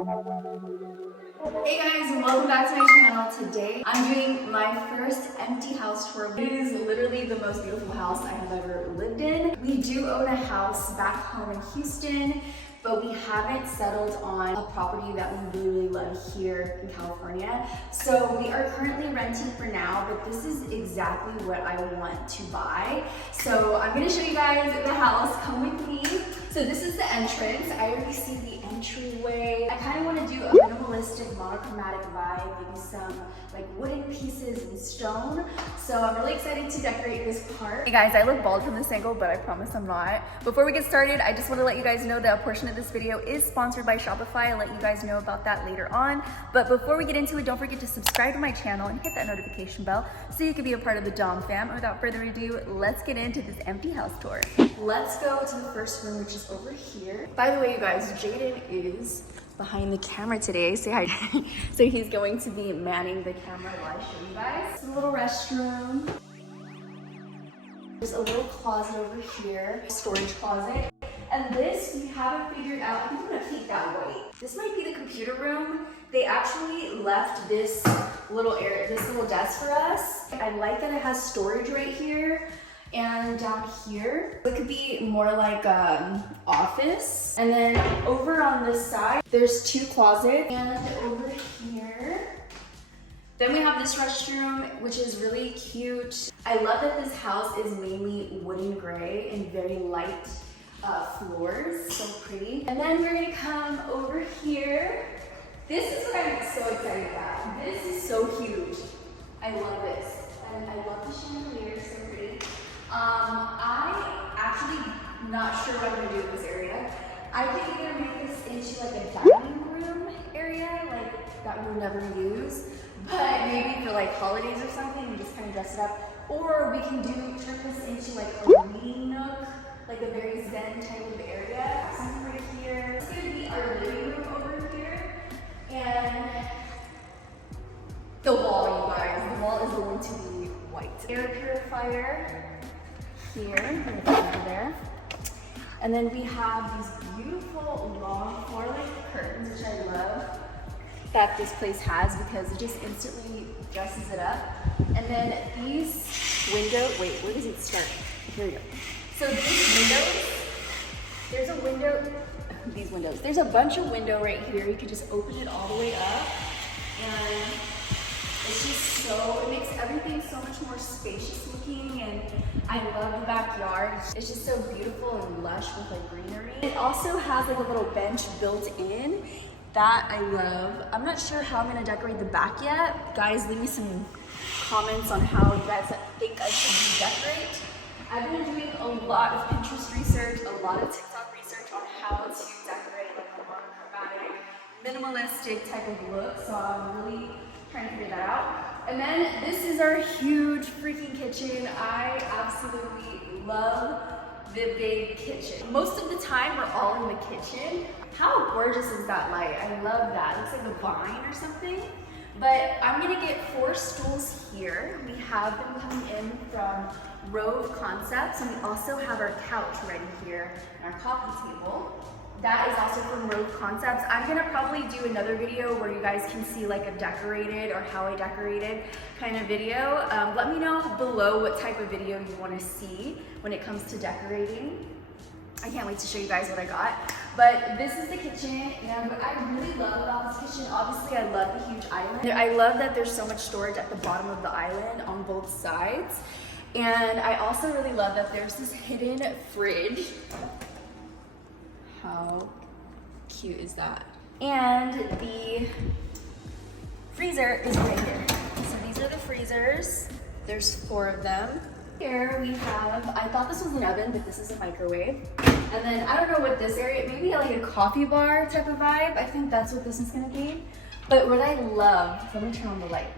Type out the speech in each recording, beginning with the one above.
Hey guys, and welcome back to my channel. Today I'm doing my first empty house tour. It is literally the most beautiful house I have ever lived in. We do own a house back home in Houston, but we haven't settled on a property that we really love here in California. So we are currently renting for now, but this is exactly what I want to buy. So I'm gonna show you guys the house. Come with me. So this is the entrance. I already see the entryway. I kind of want to do a minimalistic monochromatic vibe, maybe some like wooden pieces and stone. So I'm really excited to decorate this part. Hey guys, I look bald from this angle, but I promise I'm not. Before we get started, I just want to let you guys know that a portion of this video is sponsored by Shopify. I'll let you guys know about that later on. But before we get into it, don't forget to subscribe to my channel and hit that notification bell so you can be a part of the Dom fam. And without further ado, let's get into this empty house tour. Let's go to the first room, which is over here. By the way, you guys, Jaden is behind the camera today. Say hi. So he's going to be manning the camera while I show you guys. It's a little restroom. There's a little closet over here, storage closet. And this, we haven't figured out. I think I'm gonna keep that white. This might be the computer room. They actually left this little area, this little desk for us. I like that it has storage right here. And down here, it could be more like office. And then over on this side, there's two closets. And over here, then we have this restroom, which is really cute. I love that this house is mainly wooden gray and very light floors, so pretty. And then we're gonna come over here. This is what I'm so excited about. This is so huge. I love this. And I love the chandelier, so pretty. I actually not sure what I'm gonna do with this area. I could either make this into like a dining room area, like that we'll never use, but maybe for like holidays or something, and just kind of dress it up. Or we can turn this into like a reading nook, like a very zen type of area. Something right here. It's gonna be our living room over here, and the wall, you guys. The wall is going to be white. Air purifier. Here, over there. And then we have these beautiful long floor-length curtains, which I love that this place has because it just instantly dresses it up. And then these windows, wait, where does it start? Here we go. So these windows, there's a window, these windows, there's a bunch of window right here. You can just open it all the way up. And it's just so, it makes everything so much more spacious looking, and I love the backyard. It's just so beautiful and lush with like greenery. It also has like a little bench built in that I love. I'm not sure how I'm gonna decorate the back yet. Guys, leave me some comments on how you guys think I should decorate. I've been doing a lot of Pinterest research, a lot of TikTok research on how to decorate like a monochromatic, minimalistic type of look, so I'm really trying to figure that out. And then this is our huge freaking kitchen. I absolutely love the big kitchen. Most of the time we're all in the kitchen. How gorgeous is that light? I love that. It looks like a vine or something. But I'm gonna get 4 stools here. We have them coming in from Rove Concepts, and we also have our couch right here and our coffee table. That is also from Rove Concepts. I'm gonna probably do another video where you guys can see like a decorated or how I decorated kind of video. Let me know below what type of video you wanna see when it comes to decorating. I can't wait to show you guys what I got. But this is the kitchen, and what I really love about this kitchen, obviously I love the huge island. I love that there's so much storage at the bottom of the island on both sides. And I also really love that there's this hidden fridge. How cute is that? And the freezer is right here. So these are the freezers. There's 4 of them. Here we have, I thought this was an oven, but this is a microwave. And then I don't know what this area, maybe like a coffee bar type of vibe. I think that's what this is gonna be. But what I love, let me turn on the light.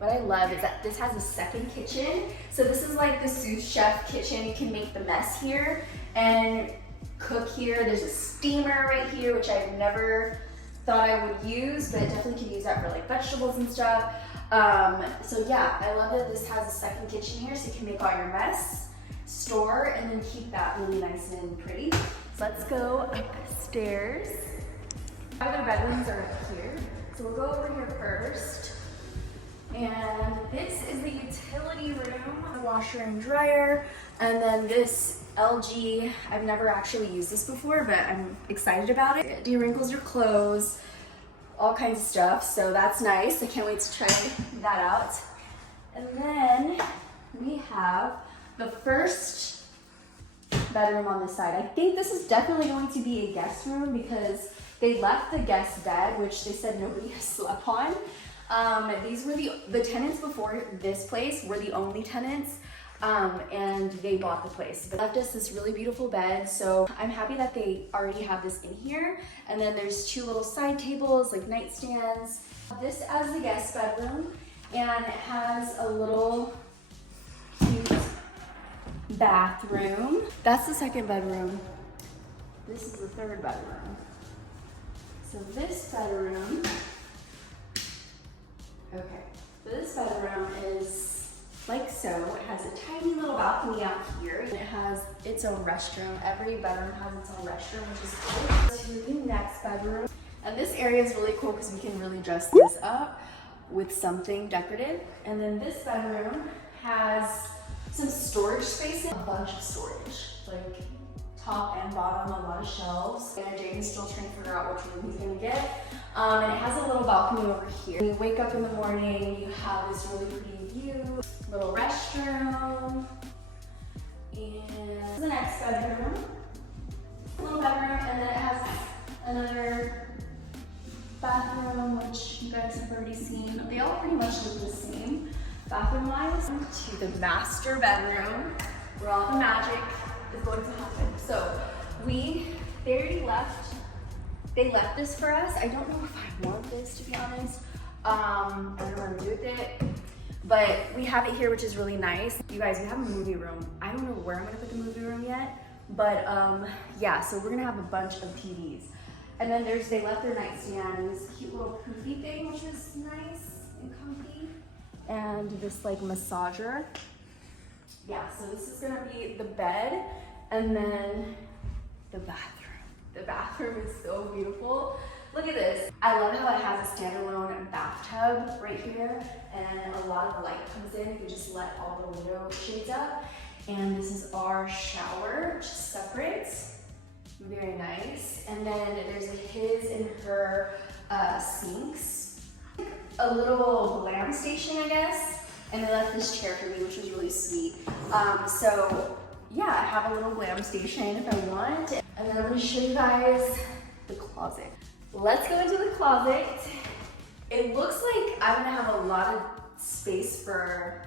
What I love is that this has a second kitchen. So this is like the sous chef kitchen. You can make the mess here and cook here. There's a steamer right here, which I've never thought I would use, but definitely could use that for like vegetables and stuff. So yeah, I love that this has a second kitchen here, so you can make all your mess, store, and then keep that really nice and pretty. So let's go upstairs. Other bedrooms are up here. So we'll go over here first. And this is the utility room, the washer and dryer. And then this LG, I've never actually used this before, but I'm excited about it. De-wrinkles your clothes, all kinds of stuff. So that's nice. I can't wait to try that out. And then we have the first bedroom on this side. I think this is definitely going to be a guest room because they left the guest bed, which they said nobody has slept on. These were the tenants before this place were the only tenants, and they bought the place. They left us this really beautiful bed, so I'm happy that they already have this in here. And then there's two little side tables, like nightstands. This as the guest bedroom, and it has a little cute bathroom. That's the second bedroom. This is the third bedroom. So this bedroom, okay, so this bedroom is like so. It has a tiny little balcony out here, and it has its own restroom. Every bedroom has its own restroom, which is cool. To the next bedroom. And this area is really cool because we can really dress this up with something decorative. And then this bedroom has some storage space, a bunch of storage, like top and bottom, a lot of shelves. And Jaden's still trying to figure out which room he's gonna get. And it has a little balcony over here. When you wake up in the morning, you have this really pretty view, little restroom. And the next bedroom, little bedroom, and then it has another bathroom, which you guys have already seen. They all pretty much look the same bathroom-wise. To the master bedroom, where all the magic is going to happen. So they already left. They left this for us. I don't know if I want this, to be honest. I don't know what I'm gonna do with it. But we have it here, which is really nice. You guys, we have a movie room. I don't know where I'm gonna put the movie room yet. But yeah, so we're gonna have a bunch of TVs. And then they left their nightstand, this cute little poofy thing, which is nice and comfy. And this like massager. Yeah, so this is gonna be the bed, and then the bathroom. The bathroom is so beautiful. Look at this. I love how it has a standalone bathtub right here, and a lot of light comes in. You just let all the window shades up. And this is our shower, which is separate. Very nice. And then there's a his and her sinks. A little glam station, I guess. And they left this chair for me, which was really sweet. So yeah, I have a little glam station if I want. And then I'm gonna show you guys the closet. Let's go into the closet. It looks like I'm gonna have a lot of space for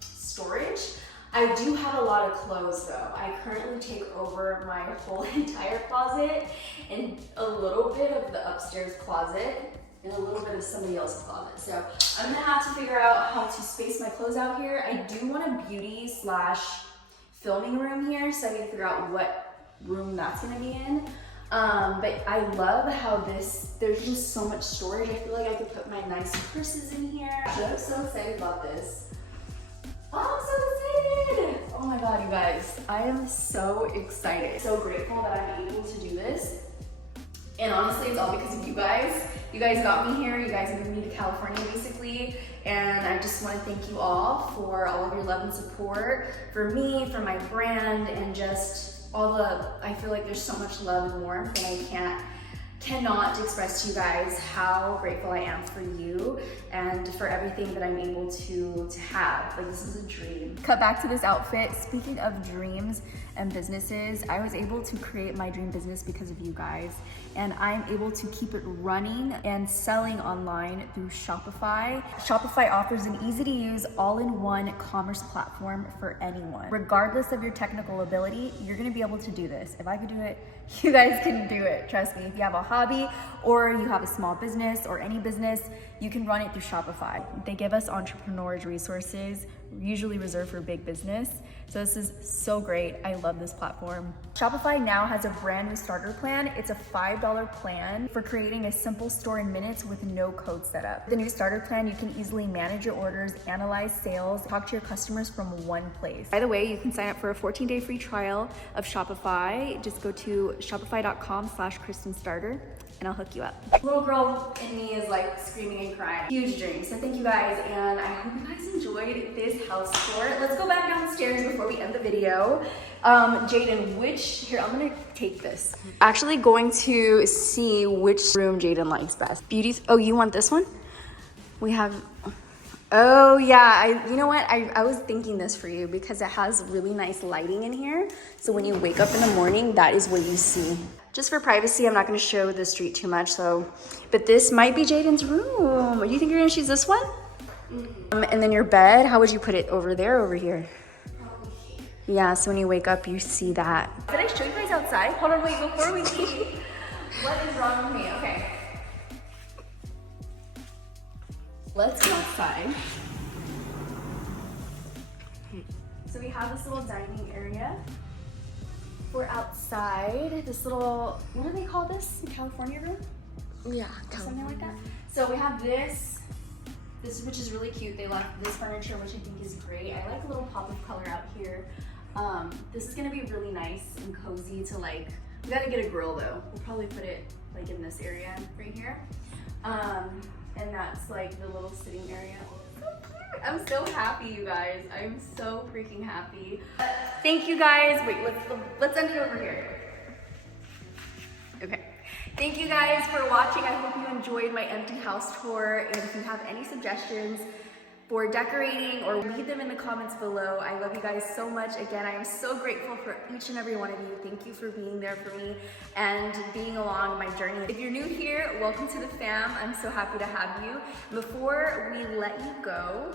storage. I do have a lot of clothes though. I currently take over my whole entire closet and a little bit of the upstairs closet and a little bit of somebody else's closet. So I'm gonna have to figure out how to space my clothes out here. I do want a beauty / filming room here, so I need to figure out what room that's gonna be in. But I love how there's just so much storage. I feel like I could put my nice purses in here. I'm so excited about this. Oh, I'm so excited! Oh my god, you guys. I am so excited. So grateful that I'm able to do this. And honestly, it's all because of you guys. You guys got me here. You guys moved me to California, basically. And I just want to thank you all for all of your love and support for me, for my brand, and just I feel like there's so much love and warmth, and I cannot express to you guys how grateful I am for you and for everything that I'm able to have. Like, this is a dream. Cut back to this outfit. Speaking of dreams and businesses, I was able to create my dream business because of you guys, and I'm able to keep it running and selling online through Shopify. Shopify offers an easy-to-use, all-in-one commerce platform for anyone. Regardless of your technical ability, you're gonna be able to do this. If I could do it, you guys can do it. Trust me. If you have a hobby or you have a small business or any business, you can run it through Shopify. They give us entrepreneurs resources, usually reserved for big business. So this is so great. I love this platform. Shopify now has a brand new starter plan. It's a $5 plan for creating a simple store in minutes with no code setup. The new starter plan, you can easily manage your orders, analyze sales, talk to your customers from one place. By the way, you can sign up for a 14-day free trial of Shopify. Just go to shopify.com/ChristenStarter. and I'll hook you up. Little girl in me is like screaming and crying. Huge dream. So thank you guys, and I hope you guys enjoyed this house tour. Let's go back downstairs before we end the video. Jaden, here, I'm gonna take this. Actually going to see which room Jaden likes best. Beauties, oh, you want this one? We have, oh yeah, you know what? I was thinking this for you because it has really nice lighting in here. So when you wake up in the morning, that is what you see. Just for privacy, I'm not gonna show the street too much, but this might be Jaden's room. Do you think you're gonna choose this one? And then your bed, how would you put it, over there, over here? Yeah, so when you wake up, you see that. Did I show you guys outside? Hold on, wait, before we leave. What is wrong with me? Okay. Let's go outside. So we have this little dining area. We're outside, this little, what do they call this? California room? Yeah, something like that. So we have this which is really cute. They left this furniture, which I think is great. I like a little pop of color out here. This is gonna be really nice and cozy to like, we gotta get a grill though. We'll probably put it like in this area right here. And that's like the little sitting area. Oh, so cute. I'm so happy, you guys. I'm so freaking happy. Thank you guys. Wait, let's end it over here. Okay. Thank you guys for watching. I hope you enjoyed my empty house tour. And if you have any suggestions for decorating, or leave them in the comments below. I love you guys so much. Again, I am so grateful for each and every one of you. Thank you for being there for me and being along my journey. If you're new here, welcome to the fam. I'm so happy to have you. Before we let you go,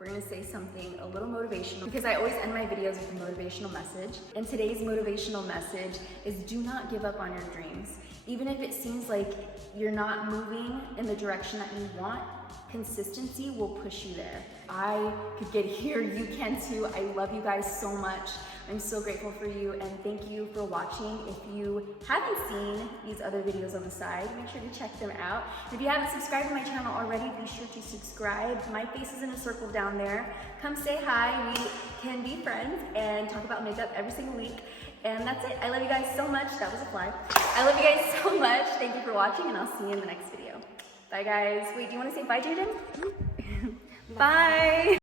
we're gonna say something a little motivational, because I always end my videos with a motivational message. And today's motivational message is, do not give up on your dreams. Even if it seems like you're not moving in the direction that you want, consistency will push you there. I could get here, you can too. I love you guys so much. I'm so grateful for you, and thank you for watching. If you haven't seen these other videos on the side, make sure to check them out. If you haven't subscribed to my channel already, be sure to subscribe. My face is in a circle down there. Come say hi. We can be friends and talk about makeup every single week. And that's it. I love you guys so much. That was a fly. I love you guys so much. Thank you for watching, and I'll see you in the next video. Bye, guys. Wait, do you want to say bye, Jaden? Bye.